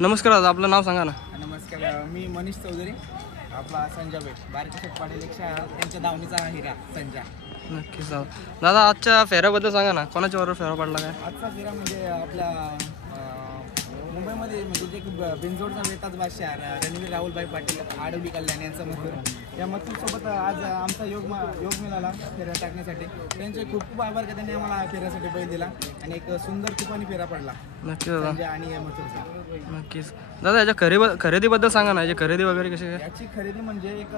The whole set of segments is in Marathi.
नमस्कार दादा, आपलं नाव सांगा ना. नमस्कार, मी मनीष चौधरी. आपला संजय बारकेशेठ पाटील त्यांच्या दावणीचा हिरा संजय. नक्कीच दादा, आजच्या फेऱ्याबद्दल सांगा ना. कोणाच्या बरोबर फेरा पडला काय? आजचा फेरा म्हणजे आपल्या मुंबईमध्ये म्हणजे जे बिनजोडचा वेताच बादशाह रणवीर राहुलभाई पाटील आडवली कल्याण यांचा मथुर, या मथुरसोबत आज आमचा योग मिळाला फेऱ्या टाकण्यासाठी. त्यांचे खूप खूप आभार का त्यांनी आम्हाला फेऱ्यासाठी बैल दिला आणि एक सुंदर तुपानी फेरा पडला. नक्कीच दादा, संजय आणि मथुरचा. नक्कीच दादा. याच्या खरेदीबद्दल सांगा ना. याची खरेदी वगैरे कशी काय? याची खरेदी म्हणजे एक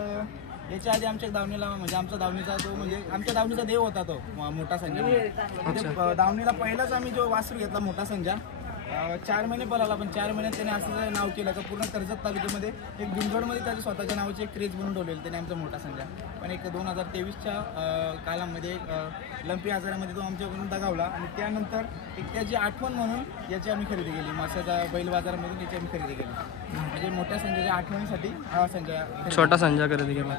याच्या आधी आमच्या दावणीला म्हणजे आमचा दावणीचा तो म्हणजे आमच्या दावणीचा देव होता तो मोठा संजय. दावणीला पहिलाच आम्ही जो वासरू घेतला मोठा संजय 4 महिने पळाला, पण 4 महिन्यात त्याने असं नाव केलं का पूर्ण कर्जत तालुक्यामध्ये एक बिंजोडमध्ये त्याच्या स्वतःच्या नावाची एक क्रेज बनवून ठेवलेली त्याने आमचा मोठा संजय. पण एक 2023च्या कालामध्ये लंपी आजारामध्ये तो आमच्याकडून दगावला आणि त्यानंतर एक त्याची आठवण म्हणून याची आम्ही खरेदी केली. मासाच्या बैल बाजारामधून याची आम्ही खरेदी केली. म्हणजे मोठ्या संजयच्या आठवणीसाठी हा संजय छोटा संजय खरेदी केला.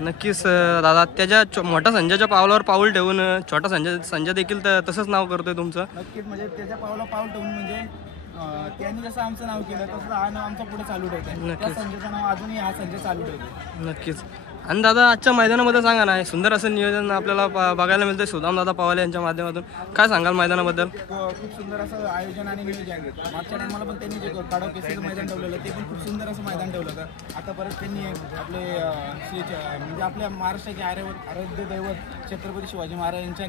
नक्कीच दादा, त्याच्या मोठ्या संजयच्या पावलावर पाऊल ठेवून छोटा संजय देखील तसंच नाव करतोय तुमचं. नक्कीच, म्हणजे त्याच्या पावलावर पाऊल ठेवून म्हणजे त्यांनी जसं आमचं नाव केलं तसं हा नाव आमच्या पुढे चालू ठेवतोय. त्या संजयचं नाव अजूनही हा संजय चालू ठेवतो. नक्कीच. आणि दादा, आजच्या मैदानाबद्दल सांगा ना. सुंदर असं नियोजन आपल्याला बघायला मिळतंय सुदाम दादा पवाले यांच्या माध्यमातून. काय सांगाल मैदानाबद्दल? खूप सुंदर असं आयोजन आणि नियोजन. मागच्या टायमाला पण त्यांनी जे काढाव केसेचं मैदान ठेवलेलं ते पण खूप सुंदर असं मैदान ठेवलं होतं. आता परत त्यांनी आपले म्हणजे आपल्या महाराष्ट्राचे आराध्य दैवत छत्रपती शिवाजी महाराज यांच्या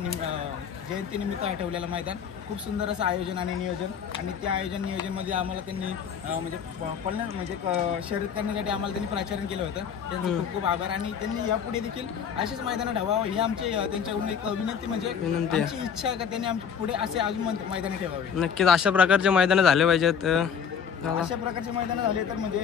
जयंतीनिमित्त ठेवलेलं मैदान. खूप सुंदर असं आयोजन आणि नियोजन. आणि त्या नियोजनमध्ये आम्हाला त्यांनी म्हणजे पळणार म्हणजे शर्यत करण्यासाठी आम्हाला त्यांनी प्राचारण केलं होतं. त्यांचं खूप खूप आभार. आणि त्यांनी यापुढे देखील असेच मैदानं ठेवावं ही आमची त्यांच्याकडून एक विनंती म्हणजे आमची इच्छा का त्यांनी आमच्या पुढे असे अजून मैदाने ठेवावे. नक्कीच अशा प्रकारचे मैदानं झाले पाहिजेत. अशा प्रकारचे मैदान झाले तर म्हणजे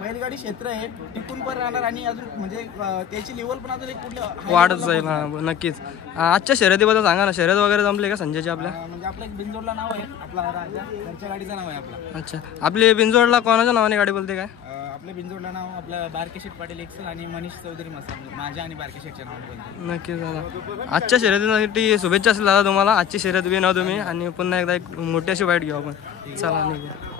बैलगाडी क्षेत्र आहे टिकून पण राहणार आणि अजून म्हणजे त्याची लेवल पण अजून एक कुठलं वाढत जाईल. नक्कीच. आजच्या शर्यतीबद्दल सांगा ना. शर्यत वगैरे जमले का संजयचे आपल्या? म्हणजे आपलं एक बिंजोडला नाव आहे आपला राजा, घरच्या गाडीचं नाव आहे आपला. अच्छा, आपली बिंजोडला कोणाच्या नावाने गाडी बोलते काय? आपल्या बिंजोडला नाव आपलं बारकेशेठ पाटील एक्सल आणि मनीष चौधरी माझ्या आणि बारकेशेठच्या नावाने बोलतो. नक्कीच दादा, आजच्या शर्यतीसाठी शुभेच्छा असेल दादा तुम्हाला. आजची शर्यत बी ना तुम्ही आणि पुन्हा एकदा एक मोठी अशी वाईट घेऊ आपण. चला निघू.